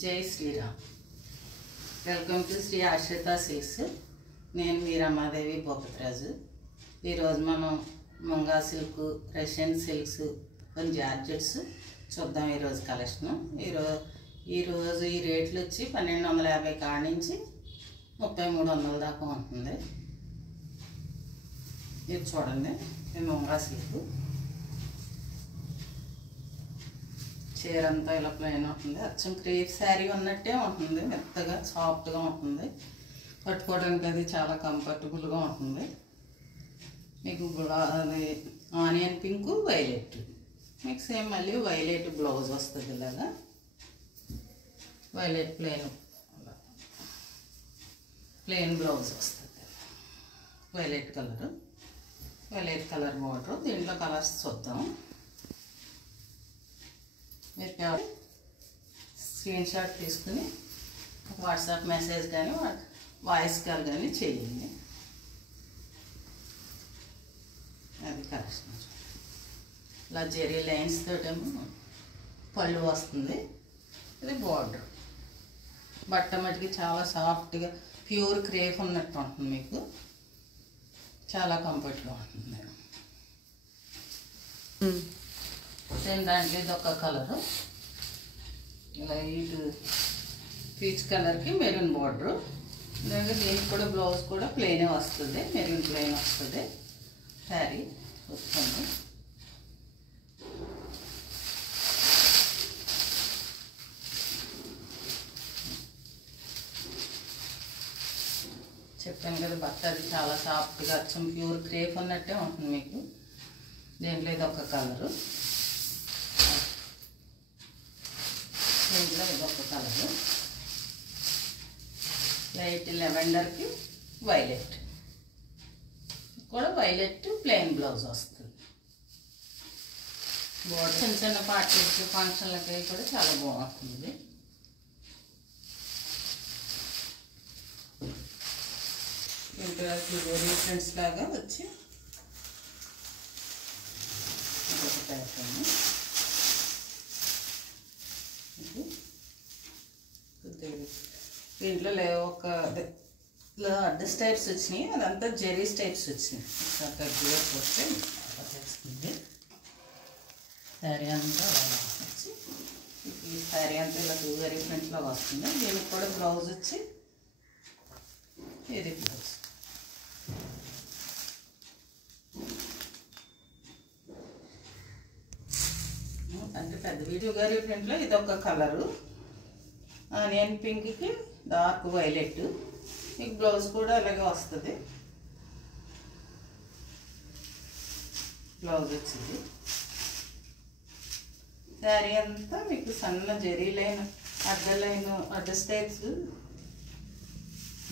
జై Sriram. Welcome to Shri ఆశ్రిత silks. నేను మీ రమాదేవి భూపతిరాజు. ఈరోజు మనం ముంగా సిల్క్, రష్యన్ సిల్క్స్, కొన్ని జార్జెట్స్ చూద్దాం. ఈరోజు కలెక్షన్ ఈరోజు ఈ రేట్లు వచ్చి 1250 కాడ నుంచి 3300 దాకా ఉంటుంది. ఇది చూడండి, ఇది ముంగా సిల్క్. చీర అంతా ఇలా ప్లెయిన్ ఉంటుంది. అచ్చం క్రేప్ శారీ ఉన్నట్టే ఉంటుంది. మెత్తగా సాఫ్ట్గా ఉంటుంది. పట్టుకోవడానికి అది చాలా కంఫర్టబుల్గా ఉంటుంది. మీకు అది ఆనియన్ పింక్, వైలెట్, మీకు సేమ్ మళ్ళీ వైలెట్ బ్లౌజ్ వస్తుంది. ఇలాగా వైలెట్ ప్లెయిన్ బ్లౌజ్ వస్తుంది. Violet colour border. దీంట్లో కలర్స్ చూద్దాం. మీరు స్క్రీన్ షాట్ తీసుకుని వాట్సాప్ మెసేజ్ కానీ వాయిస్ కాల్ కానీ చేయండి. అది కలెక్షన్. ఇలా జెరీ లైన్స్ తోటేమో పళ్ళు వస్తుంది. ఇది బార్డర్. బట్ట మటుకి చాలా సాఫ్ట్గా ప్యూర్ క్రేప్ ఉన్నట్టు ఉంటుంది. మీకు చాలా కంఫర్ట్గా ఉంటుంది. దాంట్లో ఇది ఒక కలరు. లైట్ పీచ్ కలర్కి మెరూన్ బార్డరు. దీనికి కూడా బ్లౌజ్ కూడా ప్లెయినే వస్తుంది. మెరూన్ ప్లెయిన్ వస్తుంది. శారీ వస్తుంది. చెప్పాను కదా, బట్ట అది చాలా సాఫ్ట్గా అచ్చం ప్యూర్ క్రేప్ ఉన్నట్టే ఉంటుంది మీకు. దీంట్లో ఇది ఒక కలరు. దీంట్లో ఇది ఒక కలరు. లైట్ లెవెండర్కి వైలెట్ కూడా వైలెట్ ప్లెయిన్ బ్లౌజ్ వస్తుంది. బోర్డర్ చిన్న చిన్న పార్టీలకి, ఫంక్షన్లకి కూడా చాలా బాగుంటుంది. ఇంటర్వ్యూ ఫ్రెండ్స్ లాగా వచ్చి దీంట్లో ఒక అడ్డస్ టైప్స్ వచ్చినాయి. అదంతా జెరీస్ టైప్స్ వచ్చినాయి. పోతే తెలుస్తుంది. శారీ అంతా వచ్చి ఈ శారీ అంతా ఇలా వెరీ ఫ్రంట్లో వస్తుంది. దీనికి కూడా బ్లౌజ్ వచ్చి ఇది బ్లౌజ్. అంటే పెద్ద వీడియో గారి ప్రింట్లో ఇది ఒక కలరు. ఆనియన్ పింక్కి డార్క్ వైలెట్. మీకు బ్లౌజ్ కూడా అలాగే వస్తుంది. బ్లౌజ్ వచ్చింది. శారీ అంతా మీకు సన్న జెరీ లైన్, అడ్డ స్టైప్స్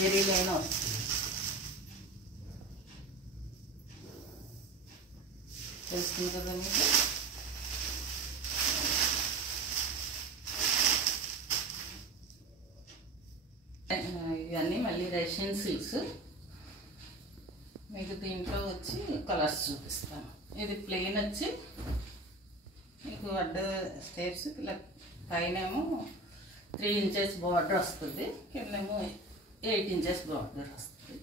జెరీ లైన్ వస్తుంది. తెలుస్తుంది కదా మీకు. ఇవన్నీ మళ్ళీ రష్యన్ సిల్క్స్. మీకు దీంట్లో వచ్చి కలర్స్ చూపిస్తాను. ఇది ప్లెయిన్ వచ్చి మీకు అడ్డ స్టేప్స్ ఇలా పైనేమో 3 ఇంచెస్ బార్డర్ వస్తుంది. కిందేమో 8 ఇంచెస్ బార్డర్ వస్తుంది.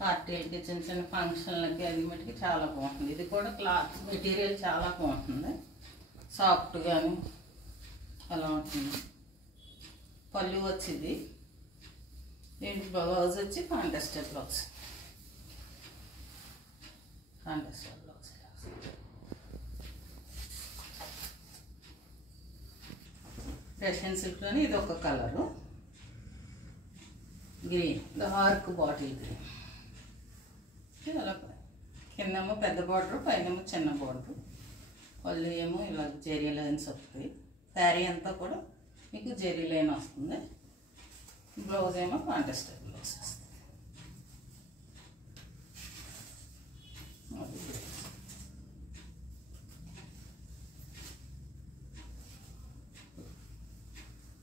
పార్టీలకి, చిన్న చిన్న ఫంక్షన్లకి అది మటుకి చాలా బాగుంటుంది. ఇది కూడా క్లాత్ మెటీరియల్ చాలా బాగుంటుంది. సాఫ్ట్గాను అలా ఉంటుంది. పళ్ళు వచ్చింది. దీనికి బ్లౌజ్ వచ్చి కాంట్రాస్ట్ బ్లౌజ్. రష్యన్ సిల్క్లోని ఇది ఒక colour. Green, dark bottle green. అలా కిందేమో పెద్ద బార్డర్, పైనేమో చిన్న బార్డర్. పళ్ళు ఏమో ఇలా జెరీ లైన్స్ వస్తాయి. శారీ అంతా కూడా మీకు జెరీ లైన్ వస్తుంది. బ్లౌజ్ ఏమో కాంట్రాస్ట్ బ్లౌజ్ వస్తుంది.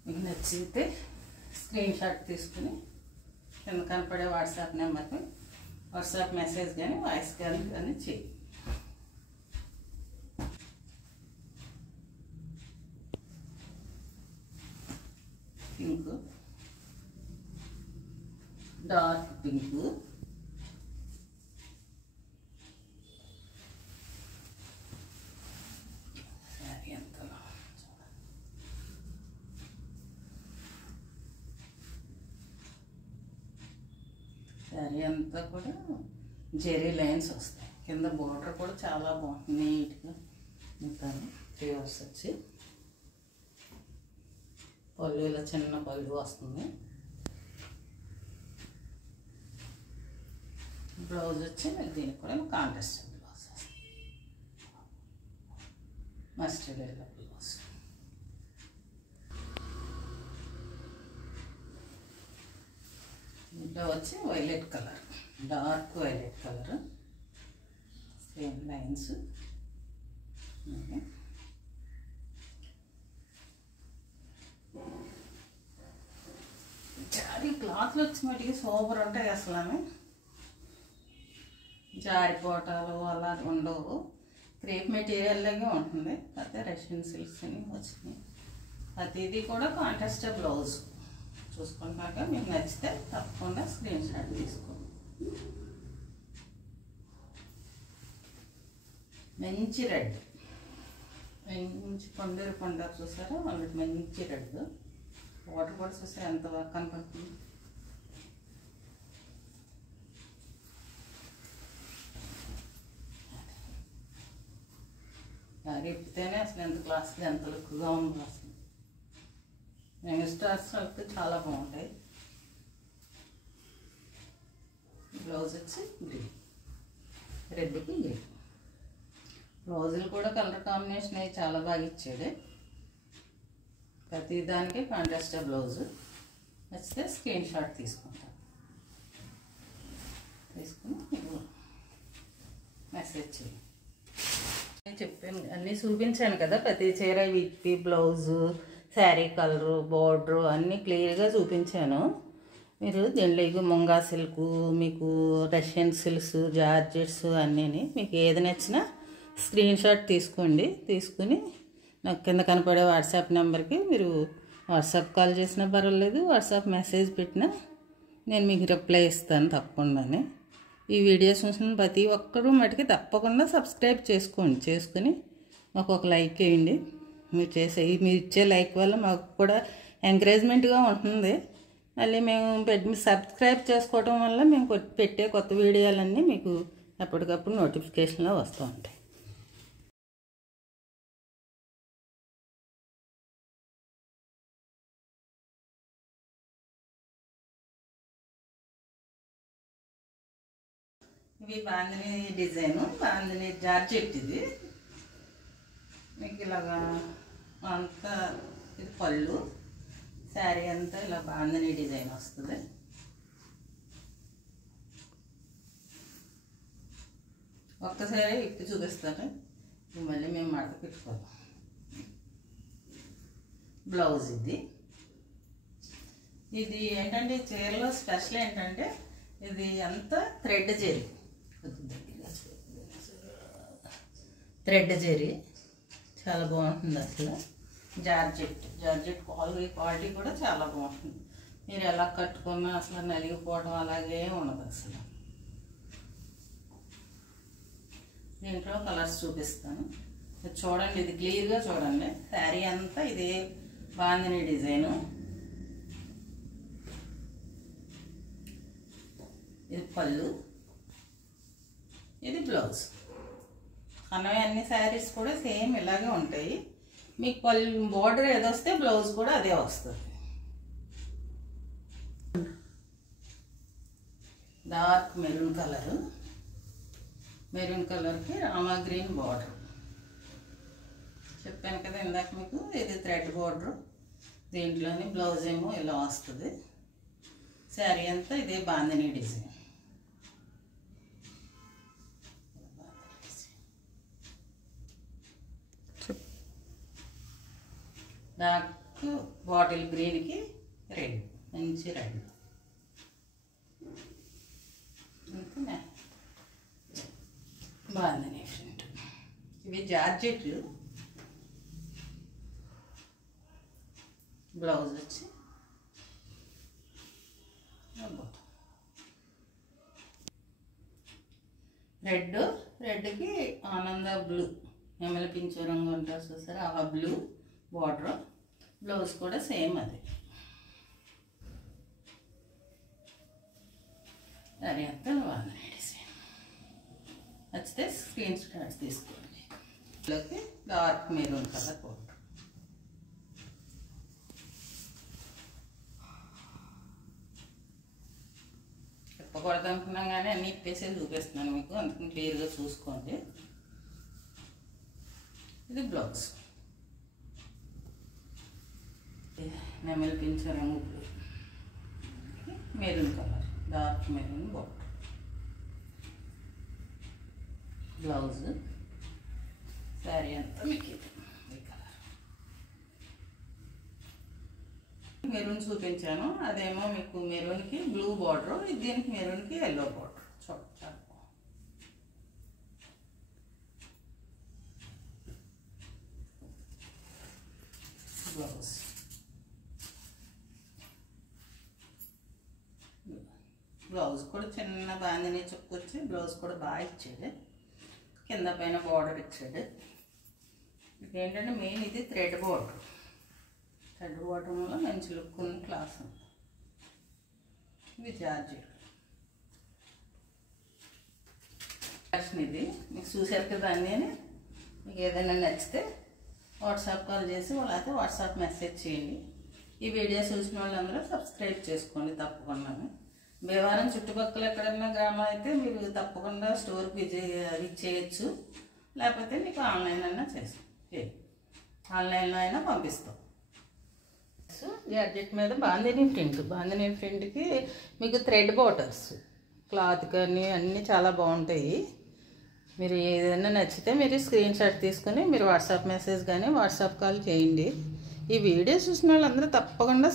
మీకు నచ్చితే స్క్రీన్ షాట్ తీసుకుని కింద కనపడే వాట్సాప్ నెంబర్కి వాట్సాప్ మెసేజ్ కానీ వాయిస్ కానీ చేయి. పింక్, డార్క్ పింక్, శారీ అంతా కూడా జెరీ లైన్స్ వస్తాయి. కింద బోర్డర్ కూడా చాలా బాగుంటుంది, నీట్గా ఇంకా ఫ్లేవర్స్ వచ్చి పళ్ళు ఇలా చిన్న పళ్ళు వస్తుంది. బ్లౌజ్ వచ్చి మీకు దీనికి కూడా కాంట్రాస్ట్ బ్లౌజ్ వస్తుంది, మస్టర్డ్ ఎల్లో బ్లౌజ్. ఇంట్లో వచ్చి violet colour, dark violet colour, same lines. జారీ క్లాత్లు వచ్చి మటుకి సూపర్ ఉంటాయి. అసలు జారిపోవటాలు అలా ఉండవు, క్రేప్ మెటీరియల్లాగే ఉంటుంది. అయితే రష్యన్ సిల్క్స్ అని వచ్చినాయి. ప్రతిదీ కూడా కాంట్రాస్ట్ బ్లౌజ్. చూసుకుంటున్నాక మీకు నచ్చితే తప్పకుండా స్క్రీన్ షాట్ తీసుకోండి. మంచి రెడ్, మంచి పండూరు చూసారా, వాళ్ళకి మంచి రెడ్. వాటర్ కూడా చూసారా ఎంత బాగా కనపడుతుంది. అది ఇప్పితేనే అసలు ఎంత క్లాస్గా ఎంత లుక్గా ఉంది. అసలు యంగ్స్టర్స్ అయితే చాలా బాగుంటాయి. బ్లౌజ్ వచ్చి గ్రీన్, రెడ్కి గ్రీన్. బ్లౌజులు కూడా కలర్ కాంబినేషన్ అవి చాలా బాగా ఇచ్చాడు. ప్రతి దానికి కాంట్రాస్ట్ బ్లౌజు. నచ్చితే స్క్రీన్ షాట్ తీసుకుంటాను, తీసుకుని మెసేజ్ చేయండి. చెప్పాను అన్నీ చూపించాను కదా, ప్రతి చీర విప్పి బ్లౌజు, శారీ కలరు, బోర్డరు అన్నీ క్లియర్గా చూపించాను. మీరు దీంట్లో ముంగా సిల్క్, మీకు రష్యన్ సిల్క్స్, జార్జెట్స్ అన్నీ మీకు ఏది నచ్చినా స్క్రీన్ షాట్ తీసుకోండి. తీసుకుని నాకు కింద కనపడే వాట్సాప్ నెంబర్కి మీరు వాట్సాప్ కాల్ చేసినా పర్వాలేదు, వాట్సాప్ మెసేజ్ పెట్టినా నేను మీకు రిప్లై ఇస్తాను తప్పకుండానే. ఈ వీడియోస్ చూసిన ప్రతి ఒక్కరూ మటుకి తప్పకుండా సబ్స్క్రైబ్ చేసుకోండి. చేసుకుని మాకు ఒక లైక్ వేయండి. మీరు ఇచ్చే లైక్ వల్ల మాకు కూడా ఎంకరేజ్మెంట్గా ఉంటుంది. మళ్ళీ మేము సబ్స్క్రైబ్ చేసుకోవడం వల్ల మేము పెట్టే కొత్త వీడియోలన్నీ మీకు ఎప్పటికప్పుడు నోటిఫికేషన్లో వస్తూ ఉంటాయి. ఇవి బాందిని డిజైను, బాందిని జార్జెట్. ఇది మీకు ఇలాగా అంతా ఇది పళ్ళు, శారీ అంతా ఇలా బాందిని డిజైన్ వస్తుంది. ఒక్కసారి ఇప్పి చూపిస్తాను, మళ్ళీ మేము మడత పెట్టుకోవాలి. బ్లౌజ్ ఇది ఏంటంటే చీరలో స్పెషల్ ఏంటంటే ఇది అంతా థ్రెడ్ జరీ, థ్రెడ్ జరీ చాలా బాగుంటుంది. అసలు జార్జెట్ క్వాలిటీ కూడా చాలా బాగుంటుంది. మీరు ఎలా కట్టుకున్నా అసలు నలిగిపోవడం అలాగే ఉండదు. అసలు దీంట్లో కలర్స్ చూపిస్తాను చూడండి. ఇది క్లియర్గా చూడండి. శారీ అంతా ఇదే బాందిని డిజైను. ఇది పళ్ళు, ఇది బ్లౌజ్. అన్ని శారీస్ కూడా సేమ్ ఇలాగే ఉంటాయి. మీకు పళ్ళు బోర్డర్ ఏదొస్తే బ్లౌజ్ కూడా అదే వస్తుంది. డార్క్ మెరూన్ కలరు, మెరూన్ కలర్కి రామా గ్రీన్ బార్డర్. చెప్పాను కదా ఇందాక మీకు, ఇది థ్రెడ్ బార్డర్. దీంట్లోని బ్లౌజ్ ఏమో ఇలా వస్తుంది. శారీ అంతా ఇదే బాందిని డిజైన్. డార్క్ బాటిల్ గ్రీన్కి రెడ్, మంచి రెడ్. అంతేనా, బాందిని ప్రింట్. ఇవి జార్జెట్లు. బ్లౌజ్ వచ్చి రెడ్కి ఆనంద బ్లూ నెమలి పింఛు రంగు అంటారు చూసారా, ఆ బ్లూ బార్డర్. బ్లౌజ్ కూడా సేమ్ అది. సరే అంతా బాగుంది డిజైన్. నచ్చితే స్క్రీన్ షాట్స్ తీసుకోండి. ఇందులోకి డార్క్ మెరూన్ కలర్ బార్డర్. చెప్పకూడదు అనుకున్నాం కానీ అన్నీ ఇప్పేసే చూపిస్తున్నాను మీకు, అందుకని క్లియర్గా చూసుకోండి. ఇది బ్లౌజ్ నెమలి పింఛు రంగు blue, maroon colour, dark maroon border. Blouse sari అంతా మీకు ఈ కలర్. మెరూన్ చూపించాను, అదేమో మీకు మెరూన్కి బ్లూ బార్డర్, దీనికి మెరూన్కి ఎల్లో బార్డర్. చూడండి చాలా బాగుంది. బ్లౌజ్ కూడా చిన్న బాందిని చెప్పుకొచ్చి బ్లౌజ్ కూడా బాగా ఇచ్చాడు. కింద పైన బార్డర్ ఇచ్చాడు. ఏంటంటే మెయిన్ ఇది థ్రెడ్ బార్డర్. థ్రెడ్ బార్డర్ వల్ల మంచి లుక్ ఉన్న క్లాస్ ఉంది. ఇది జార్జెట్ ఫ్యాషన్. ఇది మీకు చూసారు కదా అన్నీ. మీకు ఏదైనా నచ్చితే వాట్సాప్ కాల్ చేసి వాళ్ళైతే వాట్సాప్ మెసేజ్ చేయండి. ఈ వీడియో చూసిన వాళ్ళందరూ సబ్స్క్రైబ్ చేసుకోండి తప్పకుండా. భీమవరం చుట్టుపక్కల ఎక్కడన్నా గ్రామం అయితే మీరు తప్పకుండా స్టోర్కి విజిట్ చేయొచ్చు, లేకపోతే మీకు ఆన్లైన్ అయినా ఆన్లైన్లో అయినా పంపిస్తాం. జార్జెట్ మీద బాందిని ప్రింట్కి మీకు థ్రెడ్ బార్డర్స్ క్లాత్ కానీ అన్నీ చాలా బాగుంటాయి. మీరు ఏదైనా నచ్చితే మీరు స్క్రీన్ షాట్ తీసుకొని మీరు వాట్సాప్ మెసేజ్ కానీ వాట్సాప్ కాల్ చేయండి. ఈ వీడియో చూసిన వాళ్ళందరూ తప్పకుండా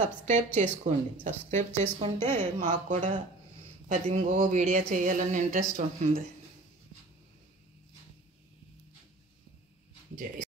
సబ్స్క్రైబ్ చేసుకోండి. సబ్స్క్రైబ్ చేసుకుంటే మాకు కూడా ఇంకో వీడియో చేయాలని ఇంట్రెస్ట్ ఉంటుంది. జై